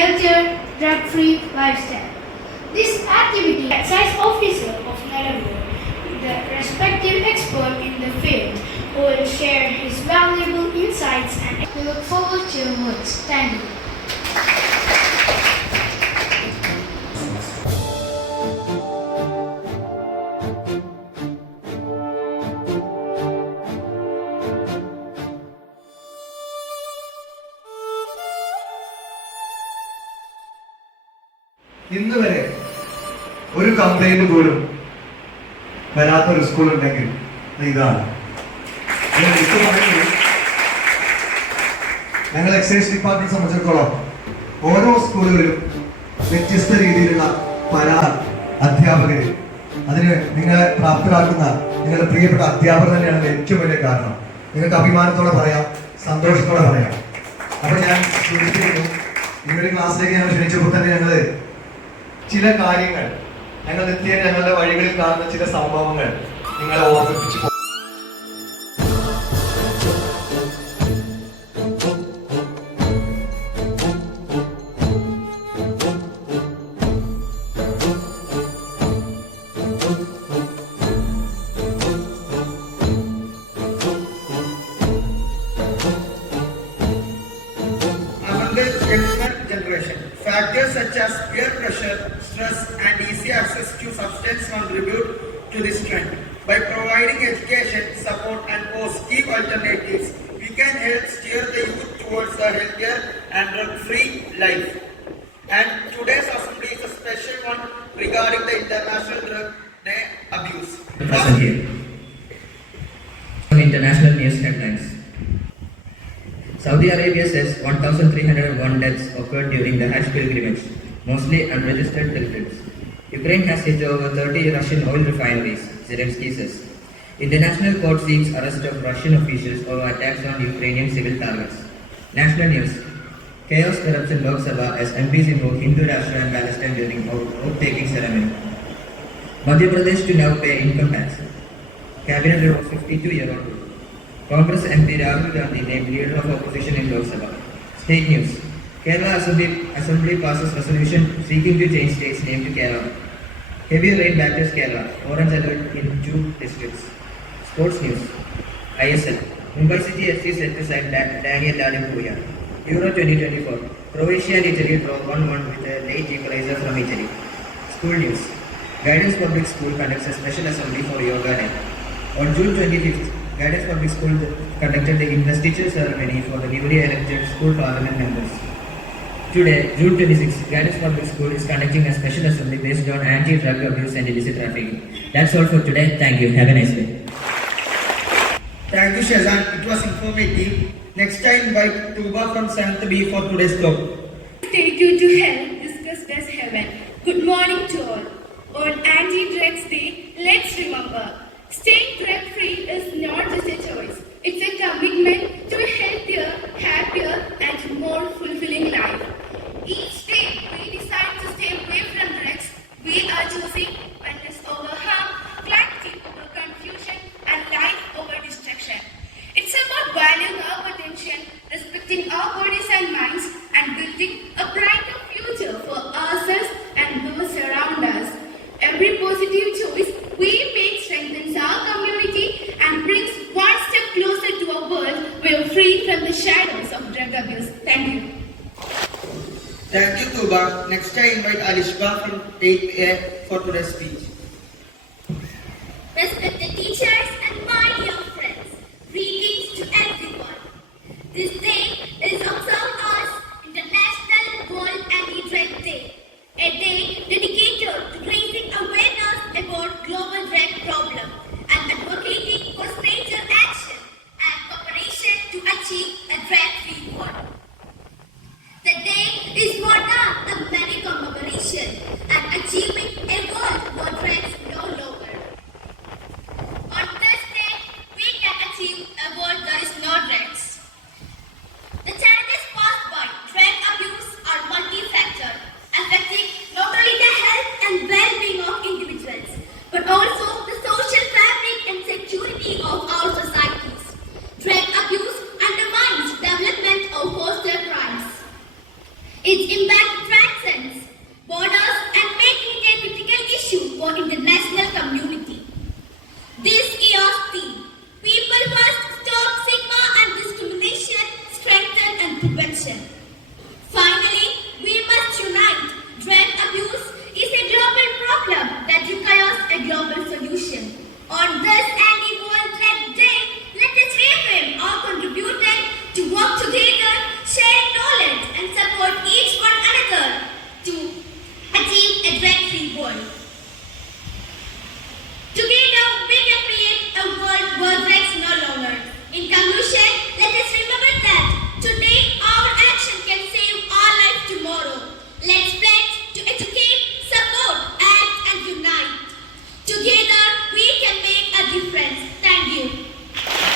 healthier, drug-free lifestyle. This activity, excise officer of Narangul, the respective expert in the field, who will share his valuable insights and we look forward to your words. Thank you. ഇന്ന് വരെ ഒരു complaint പോലും വരാത്തൊരു school ഉണ്ടെങ്കിൽ ഇതാണ്. ഞങ്ങൾ excise department സംബന്ധിച്ചിടത്തോളം ഓരോ സ്കൂളുകളിലും വ്യത്യസ്ത രീതിയിലുള്ള അധ്യാപകര്, അതിന് നിങ്ങളെ പ്രാപ്തരാക്കുന്ന നിങ്ങളുടെ പ്രിയപ്പെട്ട അധ്യാപകർ തന്നെയാണ് ഏറ്റവും വലിയ കാരണം. നിങ്ങൾക്ക് അഭിമാനത്തോടെ പറയാം, സന്തോഷത്തോടെ പറയാം. അപ്പൊ ഞാൻ സൂചിപ്പിക്കുന്നു, നിങ്ങളുടെ ക്ലാസ്സിലേക്ക് ഞങ്ങൾ ക്ഷണിച്ചപ്പോൾ തന്നെ ഞങ്ങള് ചില കാര്യങ്ങൾ, ഞങ്ങൾ നിത്യേന ഞങ്ങളുടെ വഴികളിൽ കാണുന്ന ചില സംഭവങ്ങൾ നിങ്ങളെ ഓർമ്മിപ്പിച്ചു. Factors such as peer pressure, stress, and easy access to substance contribute to this trend. By providing education, support, and positive alternatives, we can help steer the youth towards a healthier and drug-free life. And today's assembly is a special one regarding the International Drug Day abuse. International news headlines. Saudi Arabia says 1,301 deaths occurred during the Hajj pilgrimage, mostly unregistered pilgrims. Ukraine has hit over 30 Russian oil refineries, Zelensky says. International court seeks arrest of Russian officials over attacks on Ukrainian civil targets. National news. Chaos erupts in Lok Sabha as MPs invoke Hindu Rashtra and Palestine during oath-taking ceremony. Madhya Pradesh to now pay income tax. Cabinet removes 52-year-old. Congress MP Rahul Gandhi named leader of opposition in Lok Sabha. State news. Kerala Assembly passes resolution seeking to change state's name to Kerala. Heavy rain batters Kerala. Orange alert in 2 districts. Sports news. ISL. Mumbai City FC set to sign Daniel Lalipuriya. Euro 2024. Croatia and Italy draw 1-1 with a late equalizer from Italy. School news. Guidance Public School conducts a special assembly for Yoga Day. On June 25th, Guidance Public School conducted the investiture ceremony for the newly elected school parliament members. Today, June 26th, Guidance Public School is conducting a special assembly based on anti-drug abuse and illicit trafficking. That's all for today. Thank you. Have a nice day. Thank you, Shazan. It was informative. Next, I invite Tuba from 7th B for today's talk. Take you to hell, discussed as heaven. Good morning to all. On Anti-Drugs Day, let's remember, staying drug-free is not just a choice. It's a commitment to a healthier, happier, and more fulfilling life. Each day we decide to stay away from drugs, we are choosing wellness over harm, clarity over confusion, and life over destruction. It's about valuing our potential, respecting our bodies and minds, and building a brighter future for ourselves and those around us. Every positive choice we make strengthens our community and brings one step closer to a world where free from the shadows of drug abuse. Thank you. Thank you, Tuba. Next, I invite Alishba from 8A for today's speech. Respected teachers and my dear friends, greetings to everyone. This day is observed as International World Anti-Drug Day, a day dedicated to raising awareness about global drug problem and advocating for stricter action and cooperation to achieve a drug-free world. The day is modern of many commemoration and achieving a world where drugs no longer. On this day, we can achieve a world that is no drugs. The challenges posed by drug abuse are multi-factor, affecting not only the health and well-being of individuals, but also the social fabric and security of our societies. Drug abuse undermines development of foster crimes. Its impact transcends borders and making it a critical issue for international community. This year's theme, People First, Stop Stigma and Discrimination, Strengthen and Prevention. Finally, we must unite. Drug abuse is a global problem that requires a global solution. On this Anti-World Drug Day, let us reframe our contribution to work together, share knowledge and support each one another to achieve a drug-free world. Together, we can create a world where drugs no longer. In conclusion, let us remember that today our action can save our life tomorrow. Let's pledge to educate, support, act and unite. Together, we can make a difference. Thank you.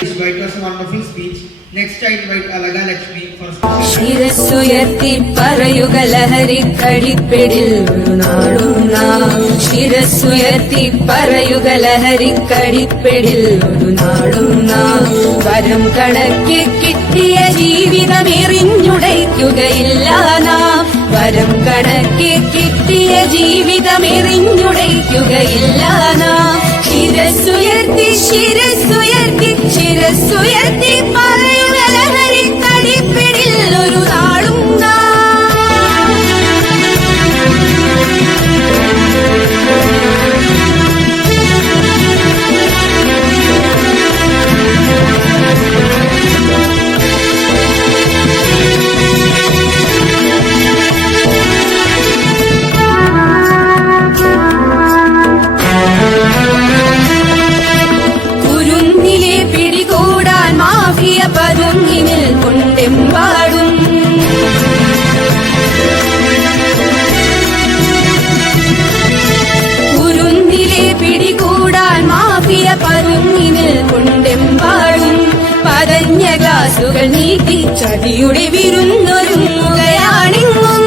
It was a wonderful speech. Next, I invite Alaga Lakshmi for special. ശിരസ്സുയർത്തി പറയുക ലഹരിക്കടിപ്പിടിൽ ഒരു നാടും നാം. ശിരസ്സുയർത്തി പറയുക ലഹരിക്കടിപ്പിടിൽ ഒരു നാടും നാം. വരം കണക്കി കിട്ടിയ ജീവിതമെറിഞ്ഞുടയ്ക്കുകയില്ല നാം. വരം കണക്കി കിട്ടിയ ജീവിതമെറിഞ്ഞുടയ്ക്കുകയില്ല നാം. ശിരസ്സുയർത്തി ശിരസ്സുയർത്തി ശിരസ്സുയർത്തി പറയുക ലഹരിക്കടിപ്പിടിൽ ഒരു നാടും നാം. കുരുന്നിലെ പിടികൂടാൻ മാഫിയ പതുങ്ങിനിൽ കൊണ്ടെമ്പാടും. കുരുന്നിലെ പിടികൂടാൻ മാഫിയ പതുങ്ങിനിൽ കൊണ്ടെമ്പാടും. പതഞ്ഞ ഗ്ലാസുകൾ നീട്ടി ചതിയുടെ വിരുന്നൊരുങ്ങുകയാണെങ്ങും.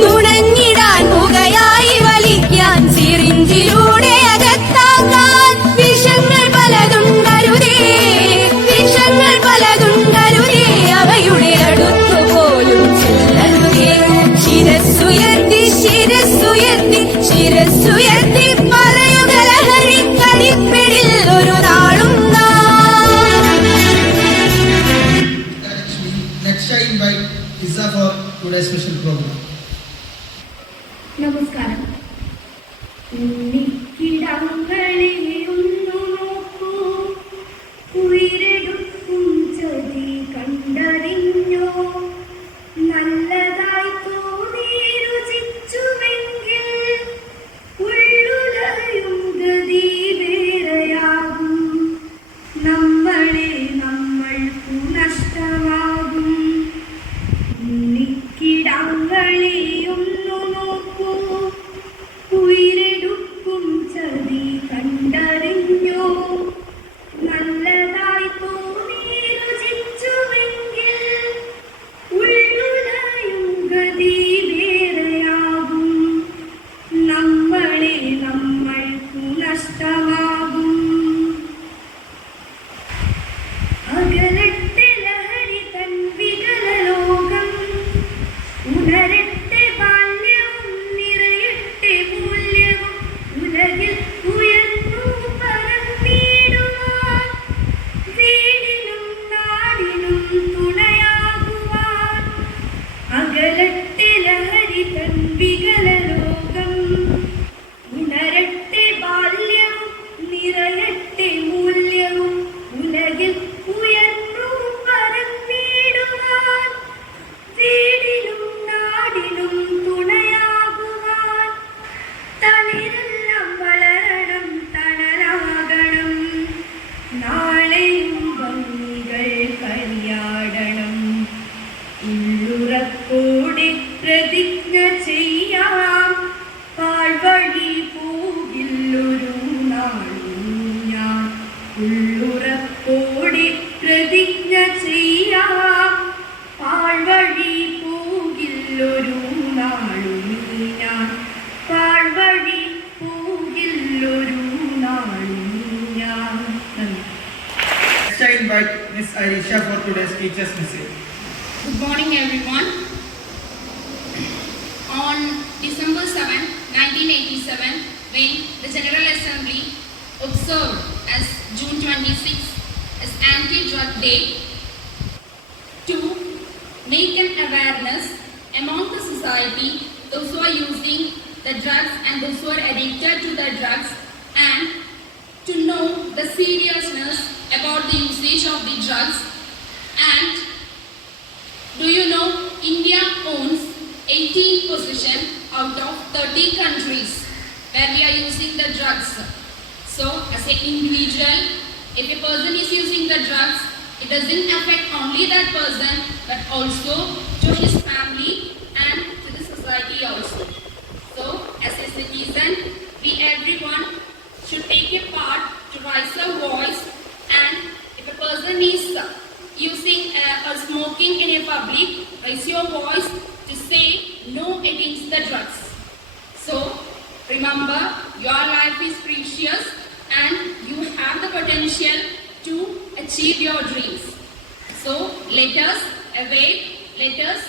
നുണഞ്ഞിടാൻ പുകയായി വലിക്കാൻ സിറിഞ്ചിലൂടെ അകത്താക്കാൻ. വിഷങ്ങൾ പലതുണ്ടരുതേ വിഷങ്ങൾ പലതുണ്ടരുതേ അവയുടെ അടുത്തുപോലും ചെല്ലരുതേ. ശിരസ്സുയർത്തി ശിരസ്സുയർത്തി ശിരസ്സുയർത്തി പറയുക ലഹരിക്കടിപ്പിടിൽ ഒരു നാളും നാം. Next, I invite Isa for today's special program. നമസ്കാരം. ഉണ്ണിക്കിടങ്ങളെ ഒന്നു നോക്കൂ, ഉയരെടുക്കും ചതി കണ്ടറിഞ്ഞോ. നല്ലതായി തോന്നി രുചിച്ചുവെങ്കിൽ ഉള്ളുലയും ഗതി വേറെയാകും. നമ്മളെ നമ്മൾക്കു നഷ്ടമാകും. ഉണ്ണിക്കിടങ്ങളെ ഒന്നു നോക്കൂ, ഉയരെടുക്കും ചതി കണ്ടറിഞ്ഞോ. നല്ലതായി തോന്നി രുചിച്ചുവെങ്കിൽ ഉള്ളുലയും ഗതി വേറെയാകും. നമ്മളെ നമ്മൾക്കു നഷ്ടമാകും. അകലട്ടെ ലഹരി തൻ വികലലോകം. ഉണരട്ടെ ബാല്യവും നിറയട്ടെ മൂല്യവും. ഉലകിൽ ഉയർന്നു പറന്നിടുവാൻ. വീടിനും നാടിനും തുണയാകുവാൻ. അകലട്ടെ ലഹരി തൻ വികലലോകം. ഉണരട്ടെ ബാല്യവും നിറയട്ടെ മൂല്യവും. ഉലകിൽ ഉയർന്നു പറന്നിടുവാൻ. വീടിനും നാടിനും തുണയാകുവാൻ. തളിരെല്ലാം വളരണം, തണലാകണം. നാളെയും ഭംഗികൾ കരിയാടണം. ഉള്ളുറപ്പോടെ പ്രതിജ്ഞ ചെയ്യാം. പാഴ്വഴി പോകില്ലൊരു നാളും ഞാൻ. ഉള്ളുറപ്പോടെ പ്രതിജ്ഞ ചെയ്യാം. പാഴ്വഴി പോകില്ലൊരു നാളും ഞാൻ. പാഴ്വഴി പോകില്ലൊരു നാളും ഞാൻ. നന്ദി. Next, I invite Miss Aisha for today's teacher's message. Good morning, everyone. on December 7, 1987, when the General Assembly observed as June 26 as Anti-Drug Day, to make an awareness among the society, those who are using the drugs and those who are addicted to the drugs, and to know the seriousness about the usage of the drugs. And do you know India owns 18th position out of 30 countries where we are using the drugs. So as an individual, if a person is using the drugs, it doesn't affect only that person but also to his family and to the society also. So as a citizen, we everyone should take a part to raise a voice, and if a person is using or smoking in a public, raise your voice to say no against the drugs. So remember, your life is precious and you have the potential to achieve your dreams. So let us awake, let us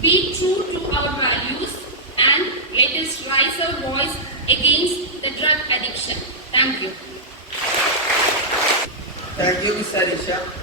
be true to our values, and let us raise our voice against the drug addiction. Thank you. Thank you, Ms. Alisha.